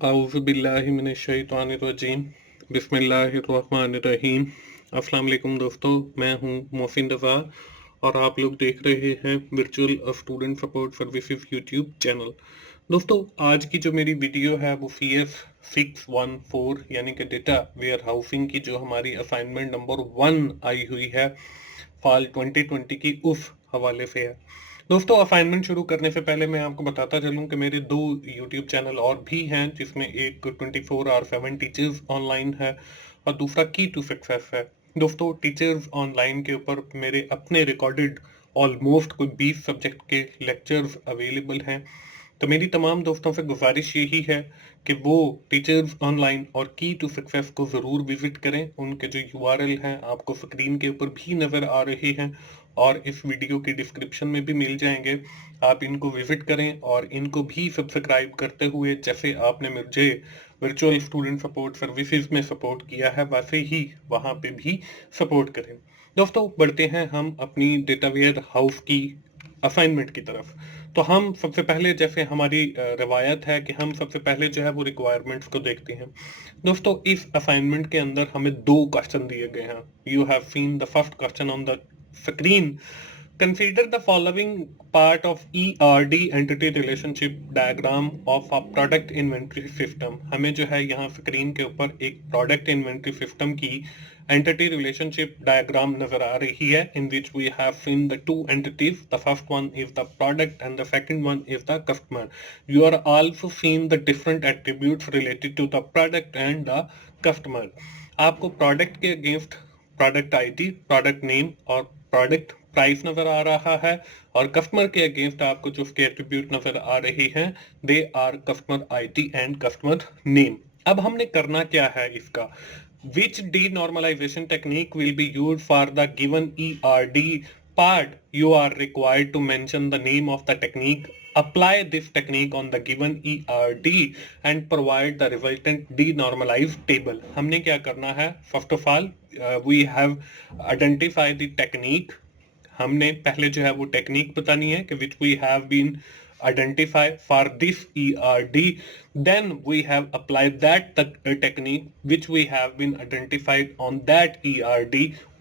आऊज़ुबिल्लाहिमिनश्शैतानिर्रजीम बिस्मिल्लाहिर्रहमानिर्रहीम। अस्सलाम वालेकुम दोस्तों, मैं हूं मोहसिन रज़ा और आप लोग देख रहे हैं virtual student support services YouTube channel. दोस्तों, आज की जो मेरी वीडियो है वो CS 614 यानी कि डेटा वेयर हाउसिंग की जो हमारी असाइनमेंट नंबर 1 आई हुई है फाल 2020 की, उस हवाले से है। दोस्तों, असाइनमेंट शुरू करने से पहले मैं आपको बताता चलूं कि मेरे 2 यूट्यूब चैनल और भी हैं, जिसमें एक 24/7 टीचर्स ऑनलाइन है और दूसरा की टू सक्सेस है। दोस्तों, टीचर्स ऑनलाइन के ऊपर मेरे अपने रिकॉर्डेड ऑलमोस्ट कोई 20 सब्जेक्ट के लेक्चर्स अवेलेबल हैं। तो मेरी तमाम दोस्तों से गुजारिश यही है कि वो टीचर्स ऑनलाइन और की टू सक्सेस को ज़रूर विजिट करें। उनके जो URL हैं आपको स्क्रीन के ऊपर भी नज़र आ रहे हैं और इस वीडियो की डिस्क्रिप्शन में भी मिल जाएंगे। आप इनको विजिट करें और इनको भी सब्सक्राइब करते हुए, जैसे आपने मुझे वर्चुअल स्टूडेंट सपोर्ट सर्विसेज में सपोर्ट किया है, वैसे ही वहाँ पे भी सपोर्ट करें। दोस्तों, बढ़ते हैं हम अपनी डेटावेयर हाउस की असाइनमेंट की तरफ। तो हम सबसे पहले, जैसे हमारी रवायत है कि हम सबसे पहले जो है वो रिक्वायरमेंट्स को देखते हैं। दोस्तों, इस असाइनमेंट के अंदर हमें 2 क्वेश्चन दिए गए हैं। You have seen the first question on the screen. Consider the following part of ERD entity relationship diagram of a product inventory system. हमें जो है यहाँ स्क्रीन के ऊपर एक प्रोडक्ट इन्वेंट्री सिस्टम की entity relationship diagram नजर आ रही है, in which we have seen the 2 entities. The first one is the product and the second one is the customer. You are also seen the different attributes related to the product and the customer. आपको product के against product ID, product name और product price नजर आ रहा है, और customer के against आपको जो उसके एट्रीब्यूट नजर आ रहे हैं, they are customer ID and customer name. अब हमने करना क्या है इसका, which denormalization technique will be used for the given ERD part? You are required to mention the name of the technique, apply this technique on the given ERD and provide the resultant denormalized table. हमने क्या करना है, first of all we have identified the technique. हमने पहले जो है वो technique बतानी है कि which we have been identify for this ERD. Then we have applied that technique which we have been identified on that ERD.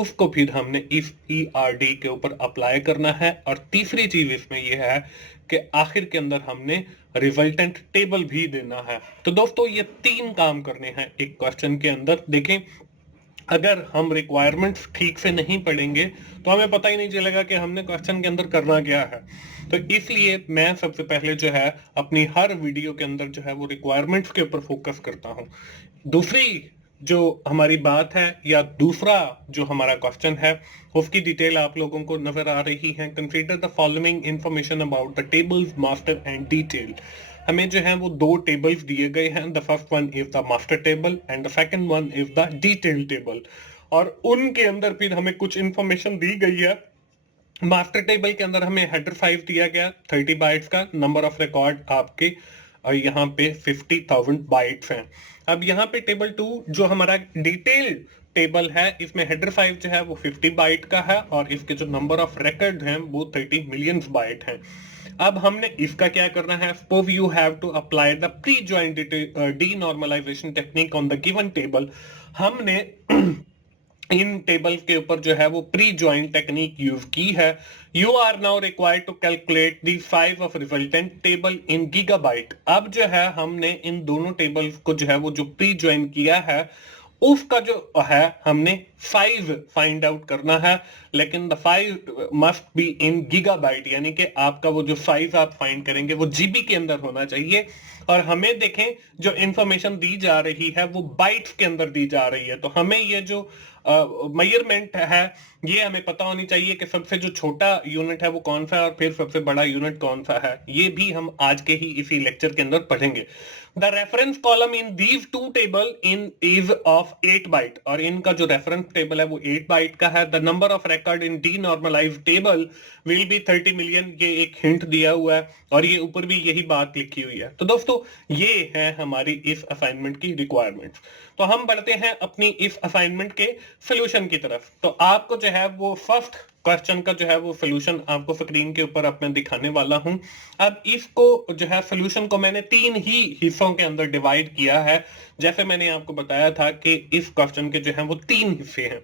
उसको फिर हमने इस ERD के ऊपर अप्लाई करना है। और तीसरी चीज इसमें यह है कि आखिर के अंदर हमने रिजल्टेंट टेबल भी देना है। तो दोस्तों, ये 3 काम करने हैं एक क्वेश्चन के अंदर। देखें, अगर हम रिक्वायरमेंट्स ठीक से नहीं पढ़ेंगे तो हमें पता ही नहीं चलेगा कि हमने क्वेश्चन के अंदर करना क्या है। तो इसलिए मैं सबसे पहले जो है अपनी हर वीडियो के अंदर जो है वो रिक्वायरमेंट्स के ऊपर फोकस करता हूं। दूसरी जो हमारी बात है, या दूसरा जो हमारा क्वेश्चन है, उसकी डिटेल आप लोगों को नजर आ रही है। Consider the following information about the tables master and detail. हमें जो है वो 2 टेबल्स दिए गए हैं। The first one is the master table and the second one is the detail table, और उनके अंदर फिर हमें कुछ इंफॉर्मेशन दी गई है। मास्टर टेबल के अंदर हमें हेडर 5 दिया गया 30 बाइट्स का, नंबर ऑफ रिकॉर्ड आपके यहाँ पे 50,000 बाइट्स हैं। अब यहाँ पे टेबल 2 जो हमारा डिटेल टेबल है, इसमें हेडर 5 जो है वो 50 बाइट का है और इसके जो नंबर ऑफ रिकॉर्ड हैं वो 30 मिलियन बाइट हैं। अब हमने इसका क्या करना है, suppose you have to apply the pre joint denormalization technique on the given table. हमने इन टेबल के ऊपर जो है वो प्री ज्वाइंट टेक्निक यूज की है। You are now required to calculate the 5 of resultant table in gigabyte. अब जो है हमने इन दोनों टेबल्स को जो है वो जो प्री ज्वाइन किया है उसका जो है हमने 5 फाइंड आउट करना है, लेकिन the 5 must be in gigabyte, यानी कि आपका वो जो 5 आप फाइंड करेंगे वो जीबी के अंदर होना चाहिए। और हमें देखें जो इंफॉर्मेशन दी जा रही है वो बाइट्स के अंदर दी जा रही है। तो हमें ये जो मेजरमेंट है ये हमें पता होनी चाहिए कि सबसे जो छोटा यूनिट है वो कौन सा है और फिर सबसे बड़ा यूनिट कौन सा है। ये भी हम आज के ही इसी लेक्चर के अंदर पढ़ेंगे। The reference column in these 2 table in is of 8 byte, और इनका जो रेफरेंस टेबल है वो 8 बाइट का है। The number of record in denormalized table will be 30 million. ये एक हिंट दिया हुआ है और ये ऊपर भी यही बात लिखी हुई है। तो दोस्तों, ये है हमारी इस असाइनमेंट की रिक्वायरमेंट्स। तो हम बढ़ते हैं अपनी इस असाइनमेंट के सोल्यूशन की तरफ। तो आपको जो है वो फर्स्ट क्वेश्चन का जो है वो सोल्यूशन आपको स्क्रीन के ऊपर अब मैं दिखाने वाला हूं। अब इसको जो है सोल्यूशन को मैंने 3 ही हिस्सों के अंदर डिवाइड किया है। जैसे मैंने आपको बताया था कि इस क्वेश्चन के जो है वो 3 हिस्से हैं।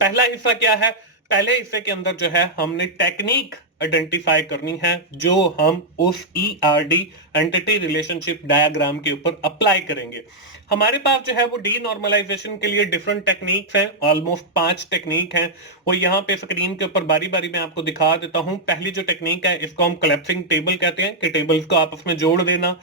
पहला हिस्सा क्या है? पहले हिस्से के अंदर जो है हमने टेक्निक आइडेंटिफाई करनी है जो हम उस ईआरडी एंटिटी रिलेशनशिप डायग्राम के ऊपर अप्लाई करेंगे। हमारे पास जो है वो डी नॉर्मलाइजेशन के लिए डिफरेंट टेक्निक्स हैं, ऑलमोस्ट 5 टेक्निक हैं। वो यहाँ पे स्क्रीन के ऊपर बारी बारी में आपको दिखा देता हूं। पहली जो टेक्निक है इसको हम कोलैप्सिंग टेबल कहते हैं कि टेबल्स को आपस में जोड़ देना।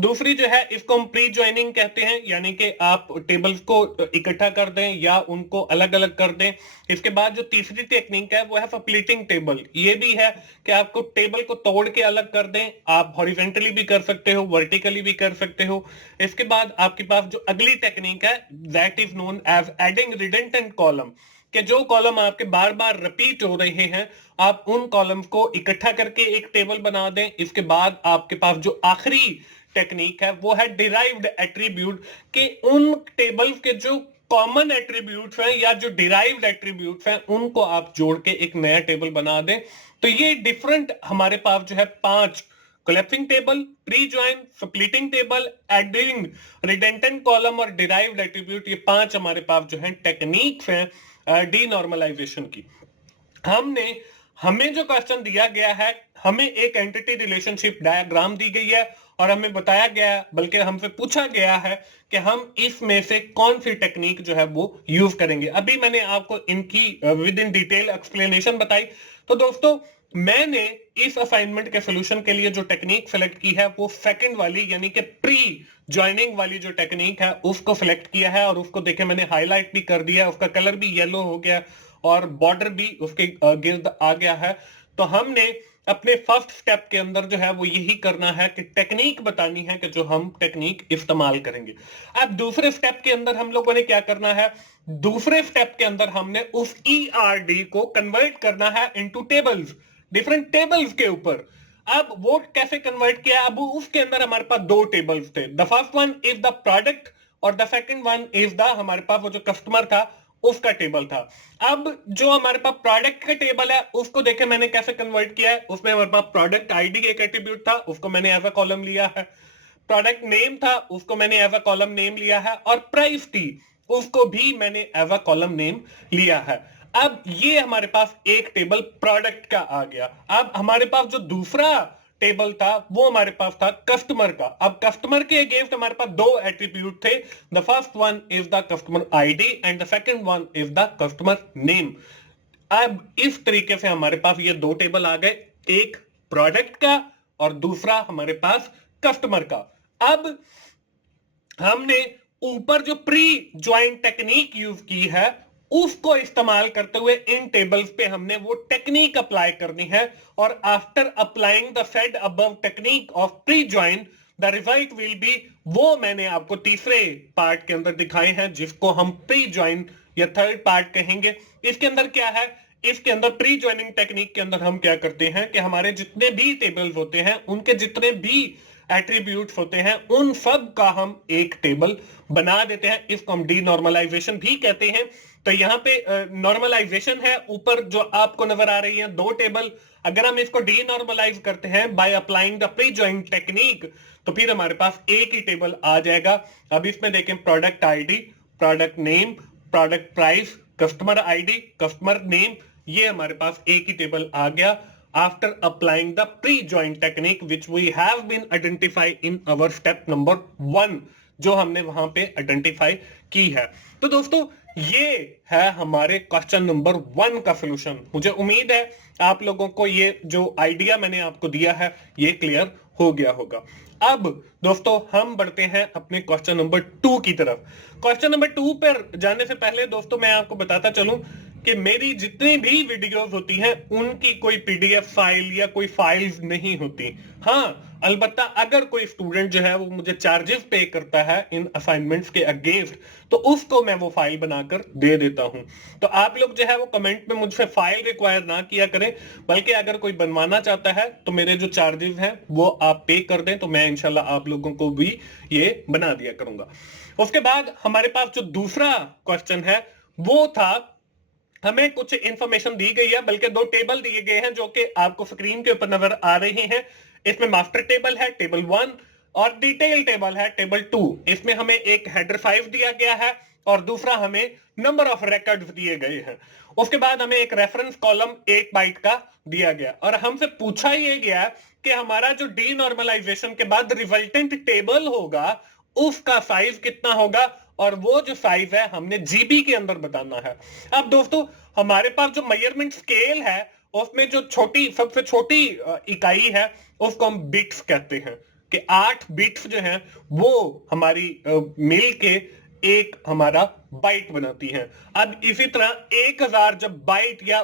दूसरी जो है इसको हम प्री ज्वाइनिंग कहते हैं, यानी कि आप टेबल्स को इकट्ठा कर दें या उनको अलग अलग कर दें। इसके बाद जो तीसरी टेक्निक है वो है स्प्लिटिंग टेबल। ये भी है कि आपको टेबल को तोड़ के अलग कर दें। आप हॉरिजॉन्टली भी कर सकते हो, वर्टिकली भी कर सकते हो। इसके बाद आपके पास जो अगली टेक्निक है that is known as adding redundant column, कि जो कॉलम आपके बार बार रिपीट हो रहे हैं आप उन कॉलम्स को इकट्ठा करके एक टेबल बना दें। इसके बाद आपके पास जो आखिरी टेक्निक है वो है डिराइव्ड एट्रीब्यूट, कि उन टेबल्स के जो कॉमन एट्रीब्यूट्स हैं या जो डिराइव्ड एट्रीब्यूट्स हैं उनको आप जोड़ के एक नया टेबल बना दें। तो ये डिफरेंट हमारे पास जो है 5 collapsing table, pre join, splitting table, adding redundant column और डिराइव्ड एट्रीब्यूट, ये 5 हमारे पास जो है टेक्निक्स हैं डी नॉर्मलाइजेशन की। हमें जो क्वेश्चन दिया गया है, हमें एक एंटिटी रिलेशनशिप डायग्राम दी गई है और हमें बताया गया, बल्कि हमसे पूछा गया है कि हम इसमें से कौन सी टेक्निक जो है वो यूज करेंगे। अभी मैंने आपको इनकी विद इन डिटेल एक्सप्लेनेशन बताई। तो दोस्तों मैंने इस असाइनमेंट के सोल्यूशन के लिए जो टेक्निक सेलेक्ट की है वो सेकंड वाली, यानी कि प्री ज्वाइनिंग वाली जो टेक्निक है उसको सिलेक्ट किया है और उसको देखे मैंने हाईलाइट भी कर दिया, उसका कलर भी येलो हो गया और बॉर्डर भी उसके गिर्द आ गया है। तो हमने अपने फर्स्ट स्टेप के अंदर जो है वो यही करना है कि टेक्निक बतानी है कि जो हम टेक्निक इस्तेमाल करेंगे। अब दूसरे स्टेप के अंदर हम लोगों ने क्या करना है? दूसरे स्टेप के अंदर हमने उस ईआरडी को कन्वर्ट करना है इनटू टेबल्स, डिफरेंट टेबल्स के ऊपर। अब वो कैसे कन्वर्ट किया? अब उसके अंदर हमारे पास 2 टेबल्स थे। The first one is the product और the second one is the हमारे पास वो जो कस्टमर था उसका टेबल था। अब जो हमारे पास प्रोडक्ट का टेबल है उसको देखे मैंने कैसे कन्वर्ट किया है। उसमें हमारे पास प्रोडक्ट आईडी एक एट्रीब्यूट था, उसको मैंने एज अ कॉलम लिया है। प्रोडक्ट नेम था, उसको मैंने एज अ कॉलम नेम लिया है। और प्राइस थी, उसको भी मैंने एज अ कॉलम नेम लिया है। अब ये हमारे पास एक टेबल प्रोडक्ट का आ गया। अब हमारे पास जो दूसरा टेबल था वो हमारे पास था कस्टमर का। अब कस्टमर के अगेंस्ट हमारे पास 2 एट्रीब्यूट थे। The first one is the customer ID and the second one is the customer name. अब इस तरीके से हमारे पास ये 2 टेबल आ गए, एक प्रोडक्ट का और दूसरा हमारे पास कस्टमर का। अब हमने ऊपर जो प्री ज्वाइन टेक्निक यूज की है उसको इस्तेमाल करते हुए इन टेबल्स पे हमने वो टेक्निक अप्लाई करनी है। और after applying the said above technique of pre join the result will be, वो मैंने आपको तीसरे पार्ट के अंदर दिखाए हैं जिसको हम प्री ज्वाइन या थर्ड पार्ट कहेंगे। इसके अंदर क्या है? इसके अंदर प्री ज्वाइनिंग टेक्निक के अंदर हम क्या करते हैं कि हमारे जितने भी टेबल्स होते हैं उनके जितने भी एट्रीब्यूट्स होते हैं उन सब का हम एक टेबल बना देते हैं। इसको हम डी नॉर्मलाइजेशन भी कहते हैं। तो यहाँ पे नॉर्मलाइजेशन है, ऊपर जो आपको नजर आ रही है 2 टेबल। अगर हम इसको डी नॉर्मलाइज करते हैं by applying the pre join technique तो फिर हमारे पास एक ही टेबल आ जाएगा। अब इसमें देखें product ID, product name, product price, customer ID, customer name, ये हमारे पास एक ही टेबल आ गया after applying the pre-join technique which we have been identified in our step number 1, जो हमने वहां पे आइडेंटिफाई की है। तो दोस्तों ये है हमारे क्वेश्चन नंबर 1 का सॉल्यूशन। मुझे उम्मीद है आप लोगों को ये जो आइडिया मैंने आपको दिया है ये क्लियर हो गया होगा। अब दोस्तों हम बढ़ते हैं अपने क्वेश्चन नंबर 2 की तरफ। क्वेश्चन नंबर 2 पर जाने से पहले दोस्तों मैं आपको बताता चलूं कि मेरी जितनी भी वीडियोस होती हैं उनकी कोई पीडीएफ फाइल या कोई फाइल्स नहीं होती। हाँ, अलबत्ता अगर कोई स्टूडेंट जो है वो मुझे चार्जेस पे करता है इन असाइनमेंट्स के अगेंस्ट, तो उसको मैं वो फाइल बनाकर दे देता हूं। तो आप लोग जो है वो कमेंट में मुझसे फाइल रिक्वायर ना किया करें, बल्कि अगर कोई बनवाना चाहता है तो मेरे जो चार्जेस हैं वो आप पे कर दें, तो मैं इंशाल्लाह आप लोगों को भी ये बना दिया करूंगा। उसके बाद हमारे पास जो दूसरा क्वेश्चन है वो था, हमें कुछ इंफॉर्मेशन दी गई है, बल्कि दो टेबल दिए गए हैं जो कि आपको स्क्रीन के ऊपर नजर आ रहे हैं। इसमें मास्टर टेबल है टेबल 1 और डिटेल टेबल है टेबल 2। इसमें हमें एक हेडर 5 दिया गया है और दूसरा हमें नंबर ऑफ रिकॉर्ड्स दिए गए हैं। उसके बाद हमें एक रेफरेंस कॉलम 8 बाइट का दिया गया और हमसे पूछा ये गया कि हमारा जो डीनॉर्मलाइजेशन के बाद रिजल्टेंट टेबल होगा उसका साइज कितना होगा, और वो जो साइज है हमने जीबी के अंदर बताना है। अब दोस्तों हमारे पास जो मेजरमेंट स्केल है उसमें जो छोटी सबसे छोटी इकाई है उसको हम बिट्स कहते हैं, कि 8 बिट्स जो हैं वो हमारी मिल के एक हमारा बाइट बनाती हैं। अब इसी तरह 1000 जब बाइट या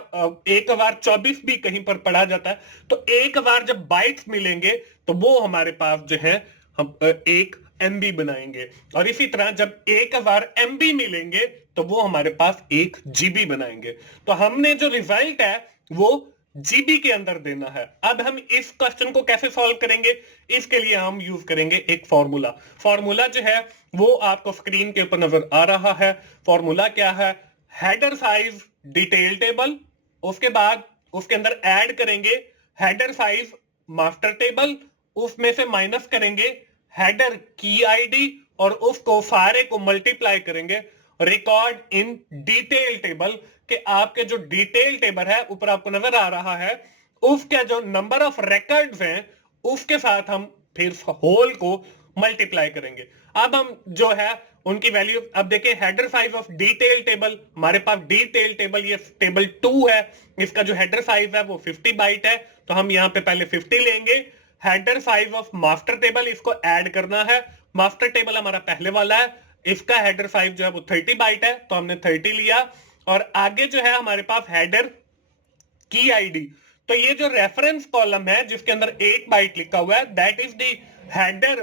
1024 भी कहीं पर पढ़ा जाता है, तो 1000 जब बाइट्स मिलेंगे तो वो हमारे पास जो है हम एक एमबी बनाएंगे, और इसी तरह जब 1000 एमबी मिलेंगे तो वो हमारे पास 1 जीबी बनाएंगे। तो हमने जो रिजल्ट है वो जीबी के अंदर देना है। अब हम इस क्वेश्चन को कैसे सॉल्व करेंगे, इसके लिए हम यूज करेंगे एक फॉर्मूला। फॉर्मूला जो है वो आपको स्क्रीन के ऊपर नजर आ रहा है। फॉर्मूला क्या है, हेडर साइज डिटेल टेबल, उसके बाद उसके अंदर ऐड करेंगे हेडर साइज मास्टर टेबल, उसमें से माइनस करेंगे हेडर की आईडी और उसको सारे को मल्टीप्लाई करेंगे रिकॉर्ड इन डिटेल टेबल, कि आपके जो डिटेल टेबल है ऊपर आपको नजर आ रहा है उसके जो नंबर ऑफ रिकॉर्ड्स हैं उसके साथ हम फिर होल को मल्टीप्लाई करेंगे। अब हम जो है उनकी वैल्यू, अब देखिए header size of detail table, हमारे पास डिटेल टेबल ये टेबल 2 है, इसका जो हेडर साइज है वो 50 बाइट है, तो हम यहां पे पहले 50 लेंगे। Header size of master table इसको ऐड करना है, मास्टर टेबल हमारा पहले वाला है, इसका हेडर साइज जो है वो 30 बाइट है, तो हमने 30 लिया। और आगे जो है हमारे पास हेडर की आईडी, तो ये जो रेफरेंस कॉलम है जिसके अंदर 8 बाइट लिखा हुआ है that is the header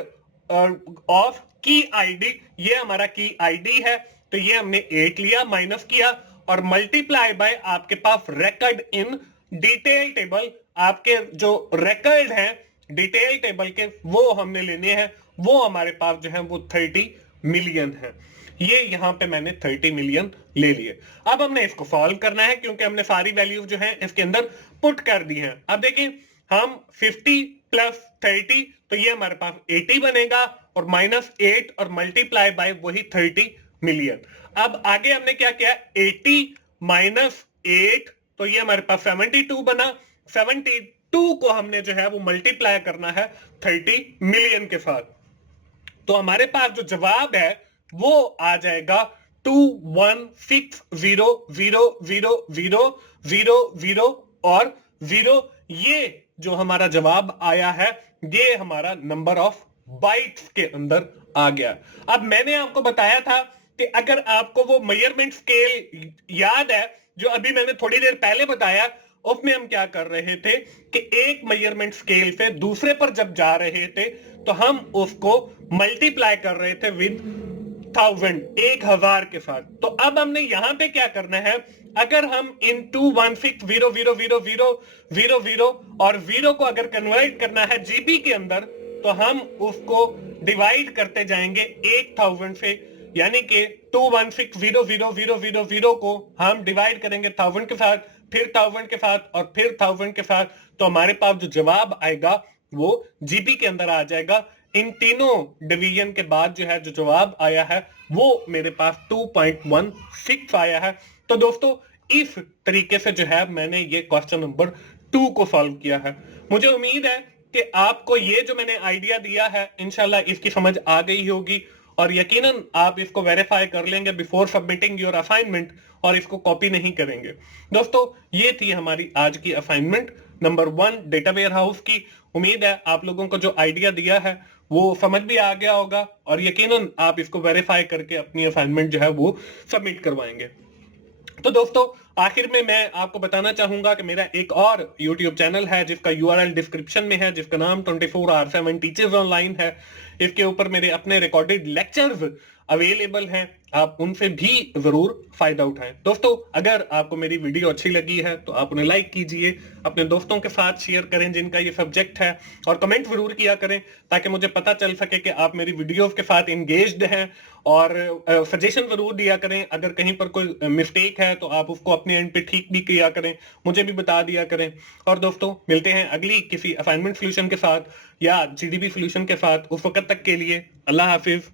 of की आईडी, ये हमारा की आईडी है, तो ये हमने 8 लिया, माइनस किया और मल्टीप्लाई बाय आपके पास रिकॉर्ड इन डिटेल टेबल, आपके जो रिकॉर्ड हैं डिटेल टेबल के वो हमने लेने हैं, वो हमारे पास जो है वो 30 मिलियन है। ये यहां पे मैंने 30 मिलियन ले लिए। अब हमने इसको सॉल्व करना है क्योंकि हमने सारी वैल्यू जो है इसके अंदर पुट कर दी है। अब देखिए हम 50 प्लस 30, तो ये हमारे पास 80 बनेगा और माइनस 8 और मल्टीप्लाई बाय वही 30 मिलियन। अब आगे हमने क्या किया, 80 माइनस 8, तो ये हमारे पास 72 बना। 72 को हमने जो है वो मल्टीप्लाई करना है 30 मिलियन के साथ, तो हमारे पास जो जवाब है वो आ जाएगा 21600000 और 0। ये जो हमारा जवाब आया है ये हमारा नंबर ऑफ बाइट्स के अंदर आ गया। अब मैंने आपको बताया था कि अगर आपको वो मेजरमेंट स्केल याद है जो अभी मैंने थोड़ी देर पहले बताया, उसमें हम क्या कर रहे थे कि एक मेजरमेंट स्केल से दूसरे पर जब जा रहे थे तो हम उसको मल्टीप्लाई कर रहे थे विद 1000 के साथ। तो अब हमने यहां पे क्या करना है, अगर हम इन 216000000 और 0 को अगर कन्वर्ट करना है जीबी के अंदर, तो हम उसको डिवाइड करते जाएंगे 1000 से, यानी कि 2160000 को हम डिवाइड करेंगे 1000 के साथ, फिर 1000 के साथ और फिर 1000 के साथ, तो हमारे पास जो जवाब आएगा वो जीबी के अंदर आ जाएगा। इन तीनों डिवीजन के बाद जो है जो जवाब आया है वो मेरे पास 2.16 आया है। तो दोस्तों इस तरीके से जो है मैंने ये क्वेश्चन नंबर 2 को सॉल्व किया है। मुझे उम्मीद है कि आपको ये जो मैंने आइडिया दिया है इंशाल्लाह इसकी समझ आ गई होगी और यकीनन आप इसको वेरीफाई कर लेंगे बिफोर सबमिटिंग योर असाइनमेंट और इसको कॉपी नहीं करेंगे। दोस्तों ये थी हमारी आज की assignment number 1 data warehouse की। उम्मीद है आप लोगों को जो आइडिया दिया है वो समझ भी आ गया होगा और यकीनन आप इसको वेरीफाई करके अपनी असाइनमेंट जो है वो सबमिट करवाएंगे। तो दोस्तों, आखिर में मैं आपको बताना चाहूंगा कि मेरा एक और YouTube चैनल है जिसका URL डिस्क्रिप्शन में है, जिसका नाम 24/7 टीचर्स ऑनलाइन है। इसके ऊपर मेरे अपने रिकॉर्डेड लेक्चर्स अवेलेबल हैं, आप उनसे भी जरूर फायदा उठाएं। दोस्तों, अगर आपको मेरी वीडियो अच्छी लगी है तो आप उन्हें लाइक कीजिए, अपने दोस्तों के साथ शेयर करें जिनका ये सब्जेक्ट है, और कमेंट जरूर किया करें ताकि मुझे पता चल सके कि आप मेरी वीडियोस के साथ एंगेज्ड हैं। और सजेशन जरूर दिया करें, अगर कहीं पर कोई मिस्टेक है तो आप उसको अपने एंड पे ठीक भी किया करें, मुझे भी बता दिया करें। और दोस्तों, मिलते हैं अगली किसी असाइनमेंट सोल्यूशन के साथ या GDP सोल्यूशन के साथ। उस वक्त तक के लिए अल्लाह हाफिज।